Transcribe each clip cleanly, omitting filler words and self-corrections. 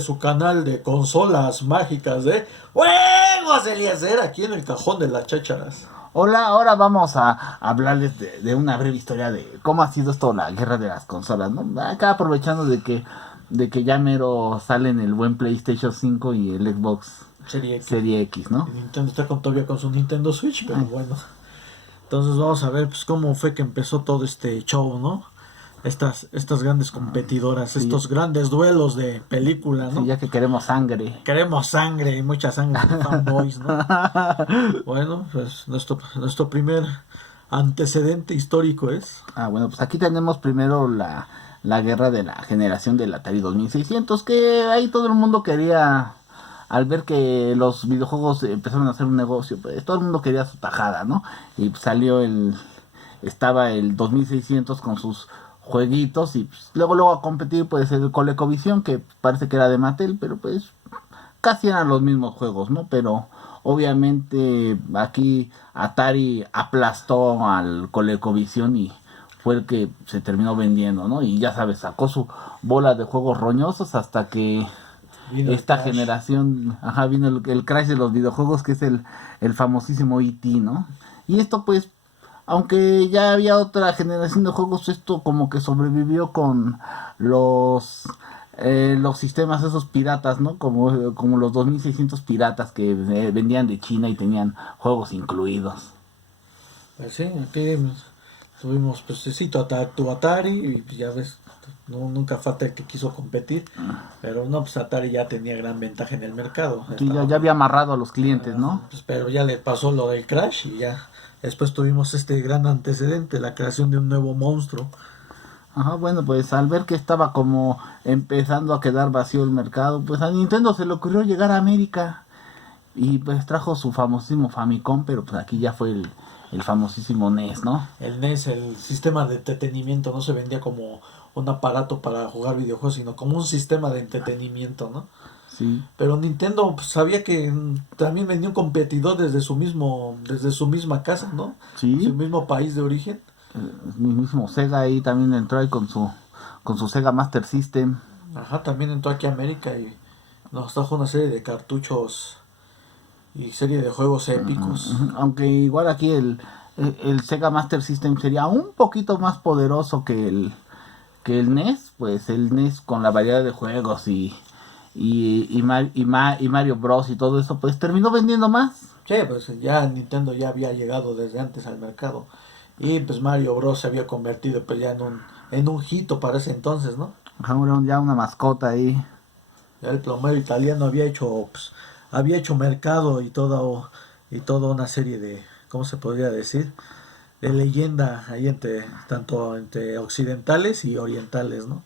Su canal de consolas mágicas de Juegos Eliezer aquí en el cajón de las chácharas. Hola, ahora vamos a hablarles de una breve historia de cómo ha sido esto la guerra de las consolas, ¿no? Acá aprovechando de que ya mero salen el buen PlayStation 5 y el Xbox Serie X. Serie X, ¿no? Y Nintendo está todavía con su Nintendo Switch, pero bueno. Entonces vamos a ver pues cómo fue que empezó todo este show, ¿no? Estas grandes competidoras, Sí, estos grandes duelos de película, sí, ¿no? ya que queremos sangre. Queremos sangre y mucha sangre de fanboys, ¿no? Bueno, pues nuestro primer antecedente histórico es... Bueno, pues aquí tenemos primero la guerra de la generación del Atari 2600, que ahí todo el mundo quería, al ver que los videojuegos empezaron a hacer un negocio, pues todo el mundo quería su tajada, ¿no? Y pues estaba el 2600 con sus jueguitos y pues, luego a competir pues el ColecoVision, que parece que era de Mattel, pero pues casi eran los mismos juegos, ¿no? Pero obviamente aquí Atari aplastó al ColecoVision y fue el que se terminó vendiendo, ¿no? Y ya sabes, sacó su bola de juegos roñosos hasta que Vino el esta Crash. generación, vino el crash de los videojuegos, que es el famosísimo E.T., ¿no? Y esto pues, aunque ya había otra generación de juegos, esto como que sobrevivió con los sistemas esos piratas, ¿no? Como los 2600 piratas que vendían de China y tenían juegos incluidos. Pues sí, aquí tuvimos pues sí, tu Atari y pues, ya ves, nunca falta el que quiso competir, pero no, pues Atari ya tenía gran ventaja en el mercado. Sí, ya había amarrado a los clientes, Ajá, ¿no? pues, pero ya le pasó lo del Crash y ya después tuvimos este gran antecedente, la creación de un nuevo monstruo. Ajá, bueno, pues al ver que estaba como empezando a quedar vacío el mercado, pues a Nintendo se le ocurrió llegar a América y pues trajo su famosísimo Famicom, pero pues aquí ya fue el famosísimo NES, ¿no? El NES, el sistema de entretenimiento, no se vendía como un aparato para jugar videojuegos, sino como un sistema de entretenimiento, ¿no? Sí, Pero Nintendo pues, sabía que también venía un competidor desde su misma casa, ¿no? Su sí, mismo país de origen. el mismísimo Sega ahí también entró ahí con su Sega Master System. Ajá, también entró aquí a América y nos trajo una serie de cartuchos y serie de juegos épicos. Aunque igual aquí el Sega Master System sería un poquito más poderoso que el NES, pues el NES con la variedad de juegos y Mario Bros y todo eso, pues terminó vendiendo más. Sí, pues ya Nintendo ya había llegado desde antes al mercado. Y pues Mario Bros. Se había convertido pues ya en un hito para ese entonces, ¿no? Ahora ya una mascota ahí. Ya el plomero italiano había hecho mercado y toda una serie de, ¿cómo se podría decir? De leyenda ahí tanto entre occidentales y orientales, ¿no?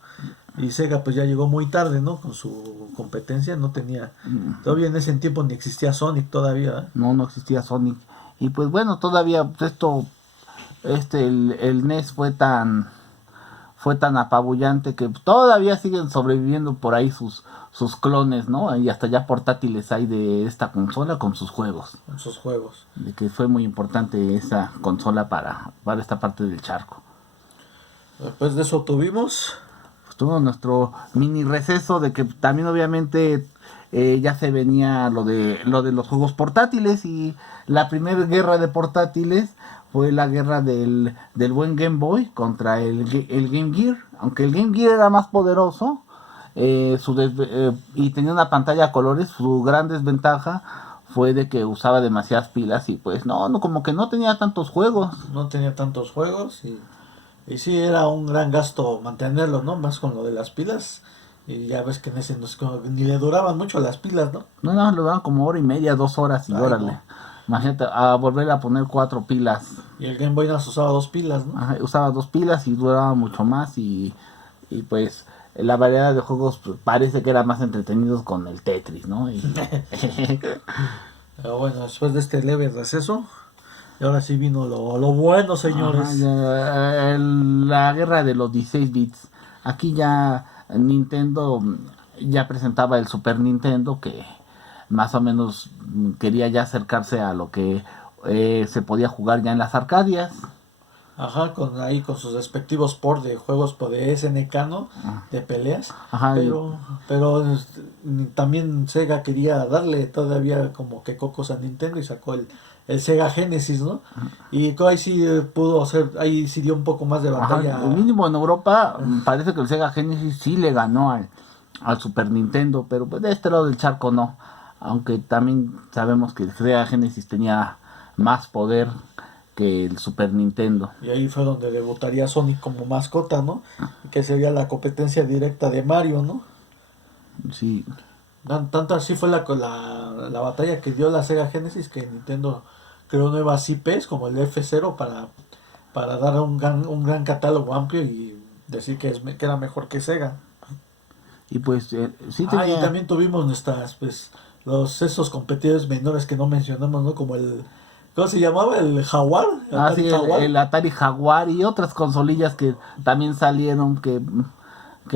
Y Sega pues ya llegó muy tarde, ¿no? Con su competencia, no tenía, todavía en ese tiempo ni existía Sonic todavía, ¿eh? No existía Sonic. Y pues bueno, todavía pues, el NES fue tan apabullante que todavía siguen sobreviviendo por ahí sus clones, ¿no? Y hasta ya portátiles hay de esta consola con sus juegos. Con sus juegos. De que fue muy importante esa consola para esta parte del charco. Después de eso tuvimos, Pues tuvo nuestro mini receso de que también obviamente ya se venía lo de los juegos portátiles, y la primera guerra de portátiles fue la guerra del buen Game Boy contra el Game Gear. Aunque el Game Gear era más poderoso y tenía una pantalla a colores, su gran desventaja fue de que usaba demasiadas pilas y pues no, como que no tenía tantos juegos. no tenía tantos juegos y sí era un gran gasto mantenerlo, ¿no? Más con lo de las pilas. Y ya ves que en ese ni le duraban mucho las pilas, ¿no? No, lo daban como hora y media, 2 horas y Ay, órale. no. Imagínate, a volver a poner 4 pilas. Y el Game Boy nos usaba dos pilas, ¿no? Ajá, usaba 2 pilas y duraba mucho más y pues la variedad de juegos pues, parece que era más entretenidos con el Tetris, ¿no? Pero bueno, después de este leve receso, y ahora sí vino lo bueno, Ajá, señores. la guerra de los 16 bits. Aquí ya Nintendo ya presentaba el Super Nintendo, que más o menos quería ya acercarse a lo que se podía jugar ya en las Arcadias. Ajá, con sus respectivos ports de juegos por de SNK, ¿no? De peleas. Ajá, Pero también Sega quería darle todavía como que cocos a Nintendo y sacó el Sega Genesis, ¿no? Y ahí sí pudo hacer, ahí sí dio un poco más de ajá, batalla. mínimo en Europa parece que el Sega Genesis sí le ganó al Super Nintendo, pero pues de este lado del charco no. Aunque también sabemos que el Sega Genesis tenía más poder que el Super Nintendo. Y ahí fue donde debutaría Sonic como mascota, ¿no? Que sería la competencia directa de Mario, ¿no? Sí, Tanto así fue la batalla que dio la Sega Genesis que Nintendo creó nuevas IPs como el F0 para dar un gran catálogo amplio y decir que era mejor que Sega. y pues sí Ah, y tenía. también tuvimos pues, esos competidores menores que no mencionamos, ¿no? Como ¿cómo se llamaba? El Jaguar, Ah, Atari sí, Jaguar. el Atari Jaguar y otras consolillas que también salieron, que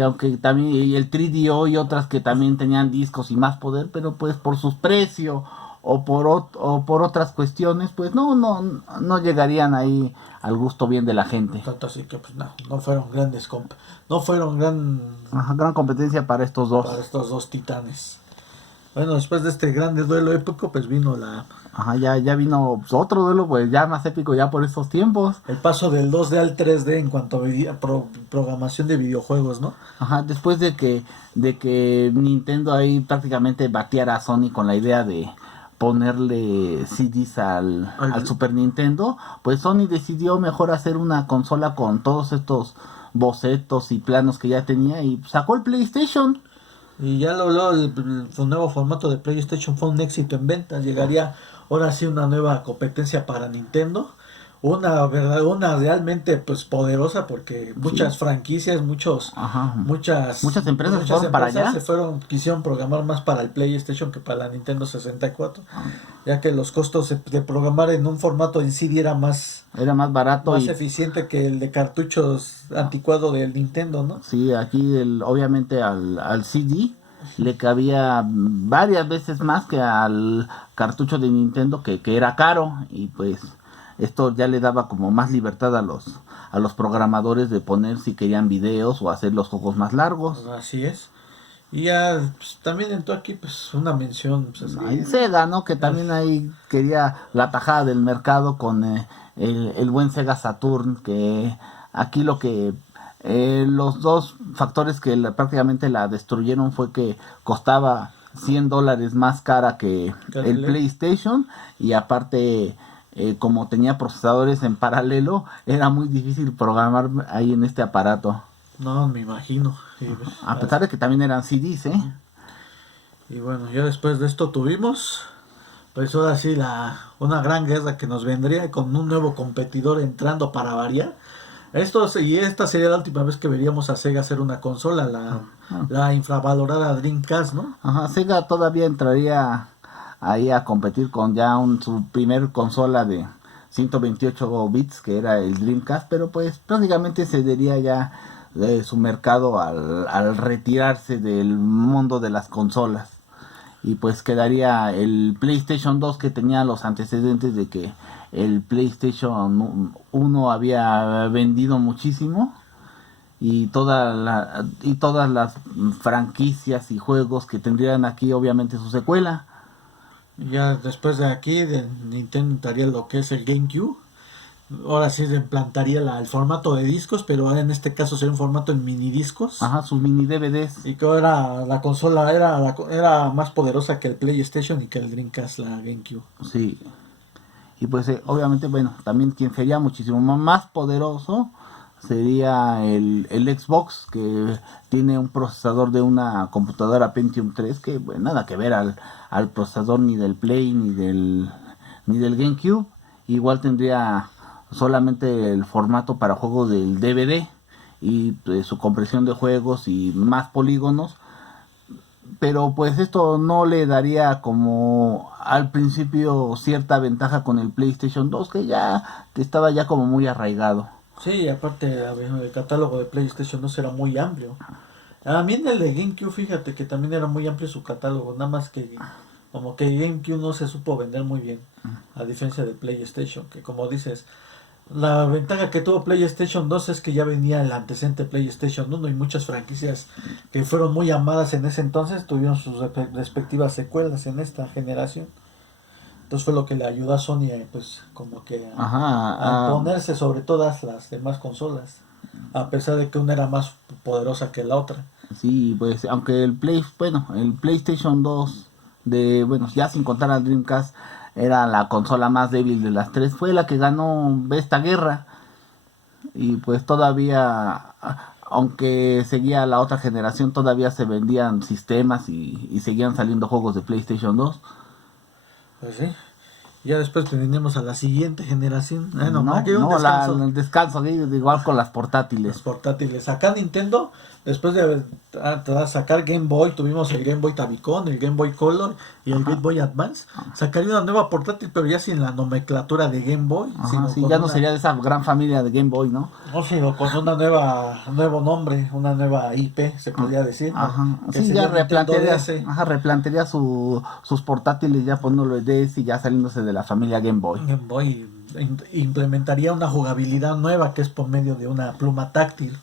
aunque también, y el 3DO y otras que también tenían discos y más poder, pero pues por sus precios o por otras cuestiones, pues no llegarían ahí al gusto bien de la gente. Tanto así que pues no fueron no fueron Ajá, gran competencia para estos dos. para estos dos titanes. Bueno, después de este grande duelo épico, pues vino Ajá, ya vino pues, otro duelo, pues ya más épico ya por estos tiempos. el paso del 2D al 3D en cuanto a programación de videojuegos, ¿no? Ajá, después de que Nintendo ahí prácticamente bateara a Sony con la idea de ponerle CDs al Al- Super Nintendo, pues Sony decidió mejor hacer una consola con todos estos bocetos y planos que ya tenía y sacó el PlayStation. Y ya luego su nuevo formato de PlayStation fue un éxito en ventas. Llegaría ahora sí una nueva competencia para Nintendo. Una realmente pues poderosa porque Sí, muchas franquicias, ajá. muchas, Muchas empresas se muchas fueron para empresas allá. quisieron programar más para el PlayStation que para la Nintendo 64, ya que los costos de programar en un formato en CD era Era más barato más y eficiente que el de cartuchos anticuado del Nintendo, ¿no? sí, aquí obviamente al CD le cabía varias veces más que al cartucho de Nintendo que era caro y pues esto ya le daba como más libertad a los programadores de poner si querían videos o hacer los juegos más largos. Así es. Y ya pues, también entró aquí pues una mención pues, Hay así. Sega, ¿no? Que eh, también ahí quería la tajada del mercado con el buen Sega Saturn, que aquí lo que los dos factores que prácticamente la destruyeron fue que costaba $100 más cara que el Carle. PlayStation y aparte como tenía procesadores en paralelo era muy difícil programar ahí en este aparato. No, me imagino. A pesar de que también eran CDs, ¿eh? Y bueno, ya después de esto tuvimos, pues ahora sí, una gran guerra que nos vendría con un nuevo competidor entrando para variar. Esta sería la última vez que veríamos a Sega hacer una consola, la infravalorada Dreamcast, ¿no? Ajá, Sega todavía entraría ahí a competir con ya su primer consola de 128 bits que era el Dreamcast, pero pues prácticamente cedería ya su mercado al retirarse del mundo de las consolas. Y pues quedaría el PlayStation 2 que tenía los antecedentes de que el PlayStation 1 había vendido muchísimo y todas las franquicias y juegos que tendrían aquí obviamente su secuela. Y ya después de aquí, de Nintendo entraría lo que es el GameCube. Ahora sí se implantaría el formato de discos, pero ahora en este caso sería un formato en mini discos. Ajá, sus mini DVDs. Y que era la consola, era más poderosa que el PlayStation y que el Dreamcast, la GameCube. Sí. Y pues obviamente, bueno, también quien sería muchísimo más poderoso sería el Xbox, que tiene un procesador de una computadora Pentium 3 que bueno, nada que ver al procesador ni del Play ni del GameCube. Igual tendría solamente el formato para juegos del DVD y pues, su compresión de juegos y más polígonos, pero pues esto no le daría como al principio cierta ventaja con el PlayStation 2 que estaba ya como muy arraigado. Sí, y aparte el catálogo de PlayStation no era muy amplio. También el de GameCube, fíjate que también era muy amplio su catálogo, nada más que como que GameCube no se supo vender muy bien, a diferencia de PlayStation, que como dices, La ventaja que tuvo PlayStation 2 es que ya venía el antecedente PlayStation 1 y muchas franquicias que fueron muy amadas en ese entonces tuvieron sus respectivas secuelas en esta generación. Entonces fue lo que le ayudó a Sony pues como que Ajá, a imponerse sobre todas las demás consolas, a pesar de que una era más poderosa que la otra. sí, pues aunque el PlayStation 2 bueno, ya sin contar al Dreamcast, era la consola más débil de las tres, fue la que ganó esta guerra y pues todavía, aunque seguía la otra generación, todavía se vendían sistemas y seguían saliendo juegos de PlayStation 2. Pues sí. Ya después tenemos a la siguiente generación. Bueno, No, aquí hay un no, descanso. el descanso, igual con las portátiles. Los portátiles. Acá Nintendo, después de sacar Game Boy, tuvimos el Game Boy Tabicón, el Game Boy Color y el Ajá. Game Boy Advance. Sacaría una nueva portátil, pero ya sin la nomenclatura de Game Boy, Ajá, sino sí, con ya no una, sería de esa gran familia de Game Boy, ¿no? no, sino con una nuevo nombre, una nueva IP, se podría decir, ¿no? Ajá, Que sí, ya sería Nintendo DS. replantearía sus portátiles ya poniéndolo de DS y ya saliéndose de la familia Game Boy. Game Boy implementaría una jugabilidad nueva que es por medio de una pluma táctil.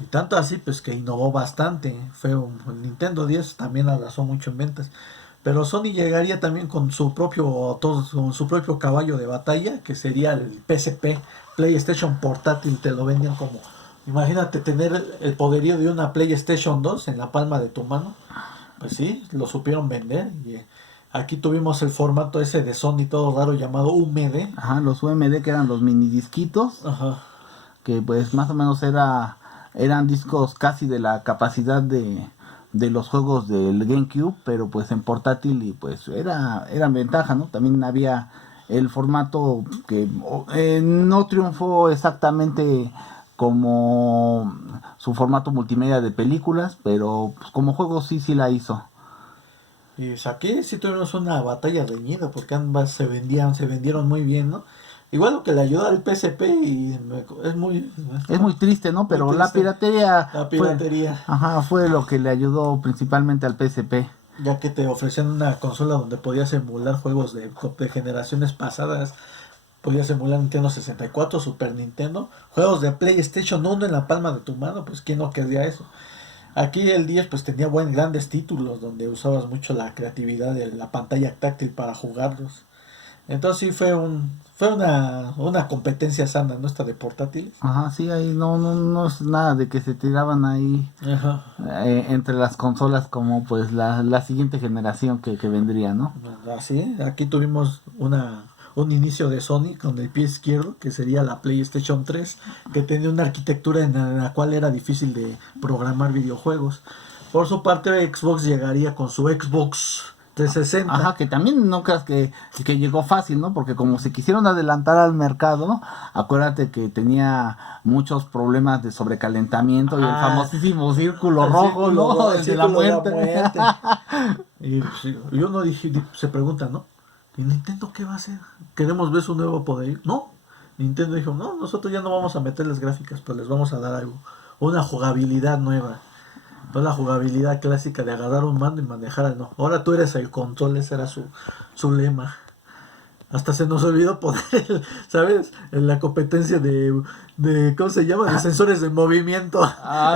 Y tanto así, pues que innovó bastante. El Nintendo 10 también arrasó mucho en ventas. Pero Sony llegaría también con su propio caballo de batalla, que sería el PSP, PlayStation Portátil. Te lo vendían como, imagínate tener el poderío de una PlayStation 2 en la palma de tu mano. Pues sí, lo supieron vender. Y aquí tuvimos el formato ese de Sony todo raro llamado UMD. Ajá, los UMD que eran los mini disquitos, Ajá. que pues más o menos eran discos casi de la capacidad de los juegos del GameCube, pero pues en portátil y pues eran ventaja, ¿no? También había el formato que no triunfó exactamente como su formato multimedia de películas, pero pues, como juego sí la hizo. Y pues aquí sí tuvimos una batalla reñida porque ambas se vendieron muy bien, ¿no? Igual lo que le ayudó al PSP es muy, Es muy triste, ¿no? muy Pero la triste. piratería La piratería, fue lo que le ayudó principalmente al PSP. ya que te ofrecían una consola donde podías emular juegos de generaciones pasadas. Podías emular Nintendo 64, Super Nintendo, juegos de PlayStation 1 en la palma de tu mano, pues quién no querría eso. Aquí el 10 pues tenía grandes títulos donde usabas mucho la creatividad de la pantalla táctil para jugarlos. Entonces sí fue una competencia sana, ¿no? Esta de portátiles. Ajá, sí, ahí no es nada de que se tiraban ahí Ajá. entre las consolas como pues la siguiente generación que vendría, ¿no? Así, aquí tuvimos un inicio de Sony con el pie izquierdo, que sería la PlayStation 3, que tenía una arquitectura en la cual era difícil de programar videojuegos. Por su parte, Xbox llegaría con su Xbox 360. Ajá, que también no creas que llegó fácil, ¿no? Porque como se quisieron adelantar al mercado, acuérdate que tenía muchos problemas de sobrecalentamiento y el famosísimo círculo rojo, ¿no? El de la muerte. Y uno se pregunta, ¿no? ¿Y Nintendo qué va a hacer? ¿Queremos ver su nuevo poder? No. Nintendo dijo, no, nosotros ya no vamos a meterles gráficas, pues les vamos a dar algo. Una jugabilidad nueva. No la jugabilidad clásica de agarrar un mando y manejar. No. Ahora tú eres el control, ese era su lema. Hasta se nos olvidó poner, ¿sabes? En la competencia de ¿cómo se llama? De sensores de movimiento.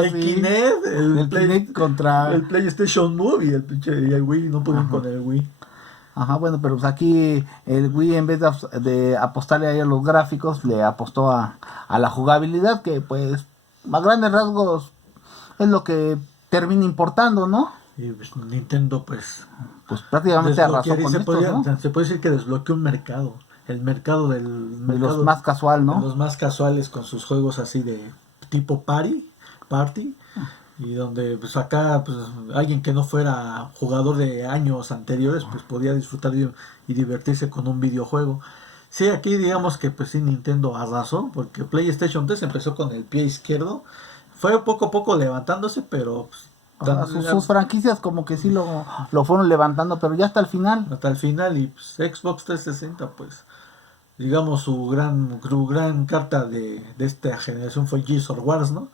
El Sí. Kinect, El Kinect contra el PlayStation Move y el Wii. No pudieron con el Wii. Ajá, bueno, pero pues aquí el Wii en vez de apostarle ahí a los gráficos, le apostó a la jugabilidad, que pues a grandes rasgos es lo que termina importando, ¿no? Y pues, Nintendo pues Pues prácticamente arrasó con esto, ¿no? se puede decir que desbloqueó un mercado. El mercado De los más casual, de ¿no? los más casuales con sus juegos así de tipo party. Y donde pues acá pues alguien que no fuera jugador de años anteriores pues podía disfrutar y divertirse con un videojuego. Sí, aquí digamos que pues sí Nintendo arrasó porque PlayStation 3 empezó con el pie izquierdo. Fue poco a poco levantándose, pero pues, Sus franquicias como que sí lo fueron levantando, pero ya hasta el final. hasta el final. Y pues, Xbox 360 pues digamos su gran carta de esta generación fue Gears of War, ¿no?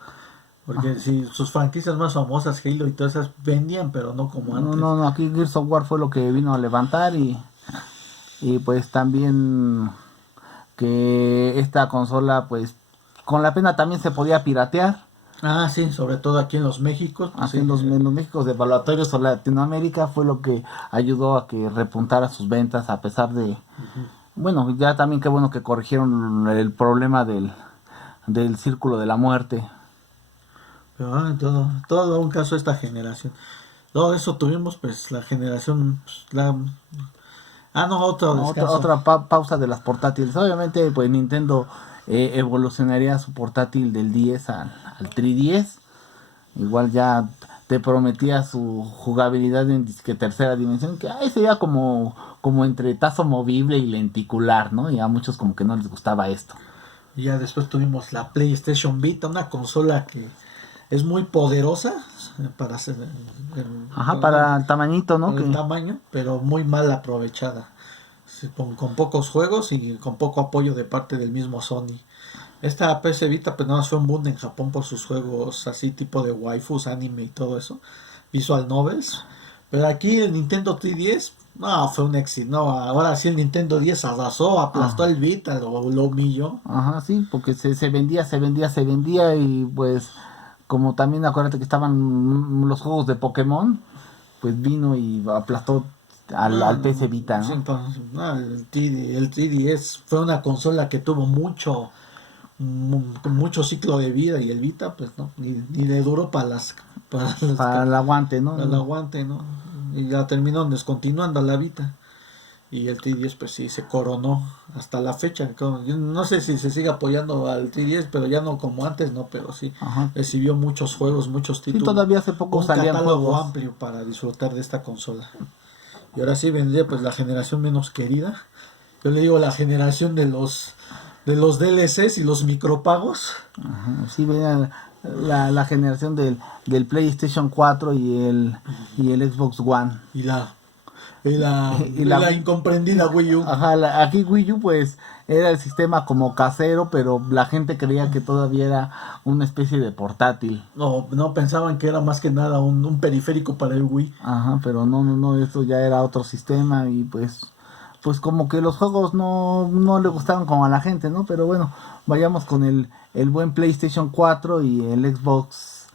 Porque si sus franquicias más famosas, Halo y todas esas, vendían, pero no como antes. No, aquí Gears of War fue lo que vino a levantar y pues también que esta consola pues con la pena también se podía piratear. Ah, sí, sobre todo aquí en los Méxicos. Pues Así sí, en los Méxicos devaluatorios o Latinoamérica fue lo que ayudó a que repuntara sus ventas a pesar de... Bueno, ya también qué bueno que corrigieron el problema del círculo de la muerte. pero todo un caso esta generación. Todo eso tuvimos, pues, la generación, pues, Ah, no, otro descanso. Otra pausa de las portátiles. Obviamente, pues Nintendo evolucionaría su portátil del 10 al 3DS. Igual ya te prometía su jugabilidad en disque tercera dimensión, que ahí sería como entre tazo movible y lenticular, ¿no? Y a muchos como que no les gustaba esto. Y ya después tuvimos la PlayStation Vita, una consola que es muy poderosa para hacer Ajá, para el tamañito, ¿no? por el tamaño, pero muy mal aprovechada. Sí, con pocos juegos y con poco apoyo de parte del mismo Sony. Esta PS Vita pues nada más fue un boom en Japón por sus juegos así tipo de waifus, anime y todo eso, visual novels. Pero aquí el Nintendo 3DS, no, fue un éxito. No, ahora sí el Nintendo 10 arrasó, aplastó el Vita, lo humilló. Ajá, sí, porque se vendía y pues como también acuérdate que estaban los juegos de Pokémon, pues vino y aplastó al PS Vita, ¿no? Sí, no, el 3DS fue una consola que tuvo con mucho ciclo de vida y el Vita pues no, ni le duró Para el aguante, ¿no? para el aguante, ¿no? Y ya terminaron descontinuando la Vita. Y el 3DS pues sí se coronó hasta la fecha. Yo no sé si se sigue apoyando al 3DS, pero ya no como antes, no, pero sí Ajá. recibió muchos juegos, muchos Sí, títulos. todavía hace poco Un salían catálogo juegos. amplio para disfrutar de esta consola. Y ahora sí vendría pues la generación menos querida. Yo le digo la generación de los DLCs y los micropagos. Ajá, sí, veía la generación del PlayStation 4 y el Xbox One. Y la y la, Y y la- la incomprendida Wii U. Ajá, aquí Wii U pues era el sistema como casero, pero la gente creía que todavía era una especie de portátil. No pensaban que era más que nada un periférico para el Wii. Ajá, pero no, esto ya era otro sistema y pues como que los juegos no le gustaban como a la gente, ¿no? Pero bueno, vayamos con el buen PlayStation 4 y el Xbox,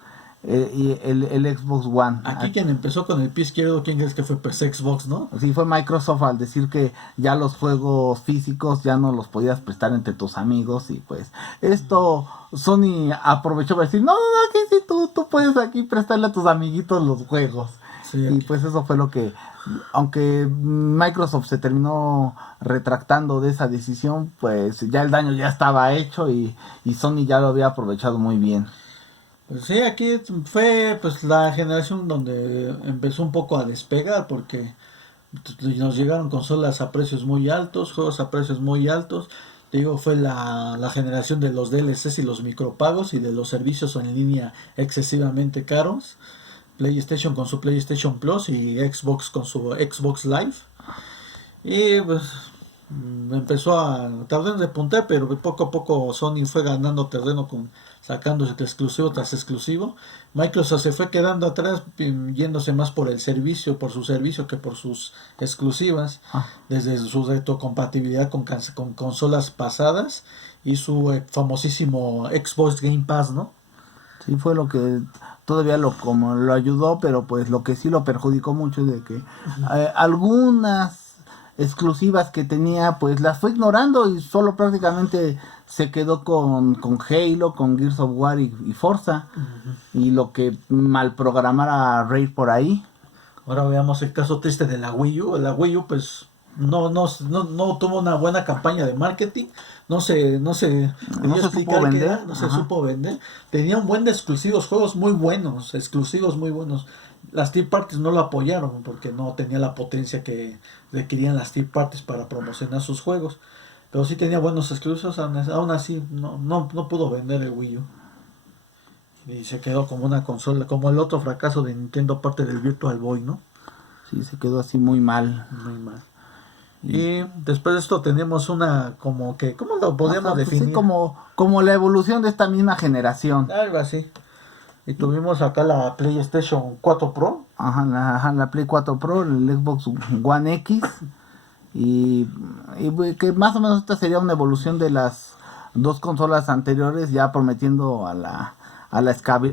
el Xbox One. Aquí quien empezó con el pie izquierdo, ¿quién crees que fue? Pues Xbox, ¿no? Sí, fue Microsoft al decir que ya los juegos físicos ya no los podías prestar entre tus amigos y pues esto Sony aprovechó para decir, no, aquí sí tú puedes aquí prestarle a tus amiguitos los juegos. Sí, Y aquí. pues eso fue lo que, aunque Microsoft se terminó retractando de esa decisión, pues ya el daño ya estaba hecho y Sony ya lo había aprovechado muy bien. Pues sí, aquí fue pues la generación donde empezó un poco a despegar porque nos llegaron consolas a precios muy altos, juegos a precios muy altos. Te digo, fue la generación de los DLCs y los micropagos y de los servicios en línea excesivamente caros. PlayStation con su PlayStation Plus y Xbox con su Xbox Live. Y pues empezó a tardar en repuntar, pero poco a poco Sony fue ganando terreno con sacando exclusivo tras exclusivo. Microsoft se fue quedando atrás, yéndose más por el servicio, por su servicio que por sus exclusivas, Ah, desde su retrocompatibilidad con consolas pasadas y su famosísimo Xbox Game Pass, ¿no? sí fue lo que todavía como lo ayudó, pero pues lo que sí lo perjudicó mucho es de que algunas exclusivas que tenía pues las fue ignorando y solo prácticamente se quedó con Halo, con Gears of War y Forza y lo que mal programara Raid por ahí. Ahora veamos el caso triste de la Wii U. La Wii U pues no tuvo una buena campaña de marketing, no se No quería se supo explicar qué vender. era, no se Ajá. supo vender. Tenía un buen de exclusivos, juegos muy buenos, exclusivos muy buenos. Las third parties no lo apoyaron porque no tenía la potencia que requerían las third parties para promocionar sus juegos. Pero sí tenía buenos exclusivos, aún así no pudo vender el Wii U. Y se quedó como una consola, como el otro fracaso de Nintendo aparte del Virtual Boy, ¿no? Sí, se quedó así muy mal. Muy mal. Y, Y después de esto tenemos una como que, ¿cómo lo podríamos ajá, pues sí, definir? como la evolución de esta misma generación. Algo así. Y tuvimos acá la PlayStation 4 Pro. Ajá, la Play 4 Pro, el Xbox One X y que más o menos esta sería una evolución de las dos consolas anteriores, ya prometiendo a la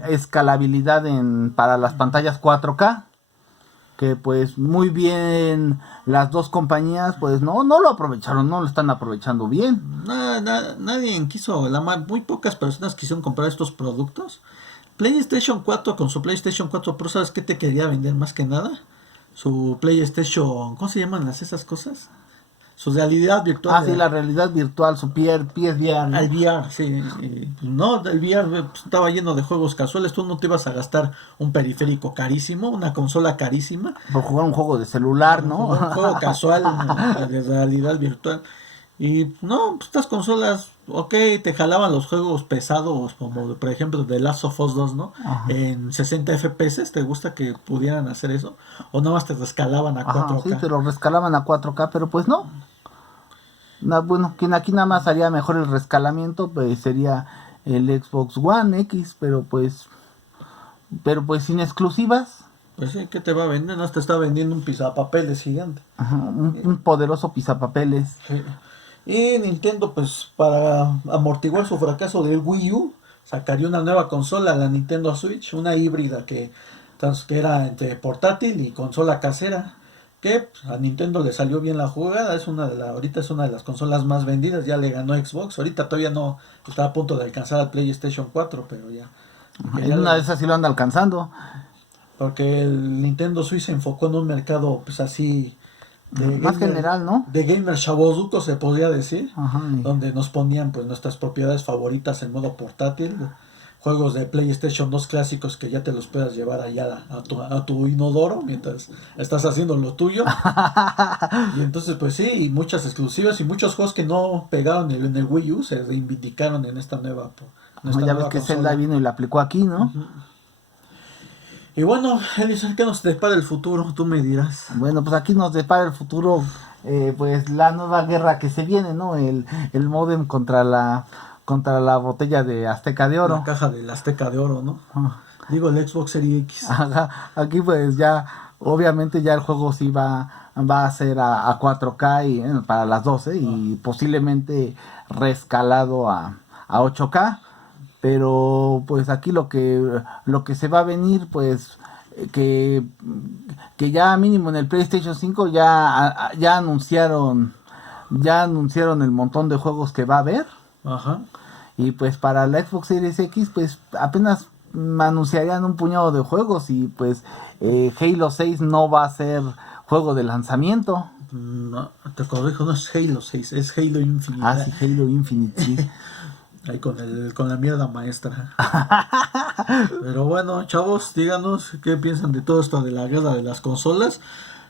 escalabilidad para las pantallas 4K, que pues muy bien las dos compañías pues no lo aprovecharon, no lo están aprovechando bien. Nadie quiso, muy pocas personas quisieron comprar estos productos. PlayStation 4 con su PlayStation 4 Pro, ¿sabes qué te quería vender más que nada? Su PlayStation, ¿cómo se llaman esas cosas? Su realidad virtual. Sí, la realidad virtual, su PSVR, ¿no? El VR, sí. No, el VR pues, estaba lleno de juegos casuales. Tú no te ibas a gastar un periférico carísimo, una consola carísima. Por jugar un juego de celular, ¿no? Un juego casual de realidad virtual. Y no, pues estas consolas, ok, te jalaban los juegos pesados, como por ejemplo The Last of Us 2, ¿no? Ajá. En 60 FPS, ¿te gusta que pudieran hacer eso? ¿O nada más te rescalaban a 4K? Sí, te lo rescalaban a 4K, pero pues no. Bueno, quien aquí nada más haría mejor el rescalamiento, pues sería el Xbox One X, pero pues sin exclusivas. Pues sí, ¿qué te va a vender? No te está vendiendo un pisapapeles gigante. Ajá, un poderoso pisapapeles. Sí. Y Nintendo, pues para amortiguar su fracaso del Wii U, sacaría una nueva consola, la Nintendo Switch, una híbrida que era entre portátil y consola casera. Que pues, a Nintendo le salió bien la jugada, ahorita es una de las consolas más vendidas, ya le ganó Xbox, ahorita todavía no está a punto de alcanzar al PlayStation 4, pero ya. En una de esas sí lo anda alcanzando. Porque el Nintendo Switch se enfocó en un mercado pues así más general, ¿no? De gamers chavozucos se podría decir. Ajá. Donde nos ponían pues nuestras propiedades favoritas en modo portátil, juegos de PlayStation 2 clásicos que ya te los puedas llevar allá a tu inodoro mientras estás haciendo lo tuyo. Y entonces pues sí, muchas exclusivas y muchos juegos que no pegaron en el Wii U se reivindicaron en esta nueva ya ves que consola. Zelda vino y la aplicó aquí, ¿no? Uh-huh. Y bueno, Elisa, ¿qué nos depara el futuro? Tú me dirás. Bueno, pues aquí nos depara el futuro, pues la nueva guerra que se viene, ¿no? El módem contra la botella de Azteca de Oro. La caja del Azteca de Oro, ¿no? Digo, el Xbox Series X. Ajá. Aquí pues ya, obviamente ya el juego sí va a ser a 4K y para las 12 y posiblemente rescalado a 8K. Pero pues aquí lo que se va a venir pues que ya mínimo en el PlayStation 5 ya anunciaron el montón de juegos que va a haber. Ajá. Y pues para la Xbox Series X pues apenas anunciarían un puñado de juegos y pues Halo 6 no va a ser juego de lanzamiento. No, te corrijo, no es Halo 6, es Halo Infinite. Sí, Halo Infinite, sí. Ahí con la mierda maestra. Pero bueno, chavos, díganos qué piensan de todo esto de la guerra de las consolas.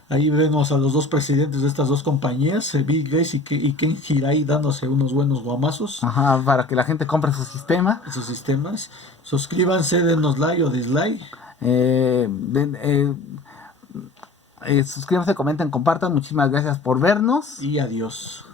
Ahí vemos a los dos presidentes de estas dos compañías, Bill Gates y Ken Hirai, dándose unos buenos guamazos. Ajá, para que la gente compre su sistema. Sus sistemas. Suscríbanse, denos like o dislike. Suscríbanse, comenten, compartan. Muchísimas gracias por vernos. Y adiós.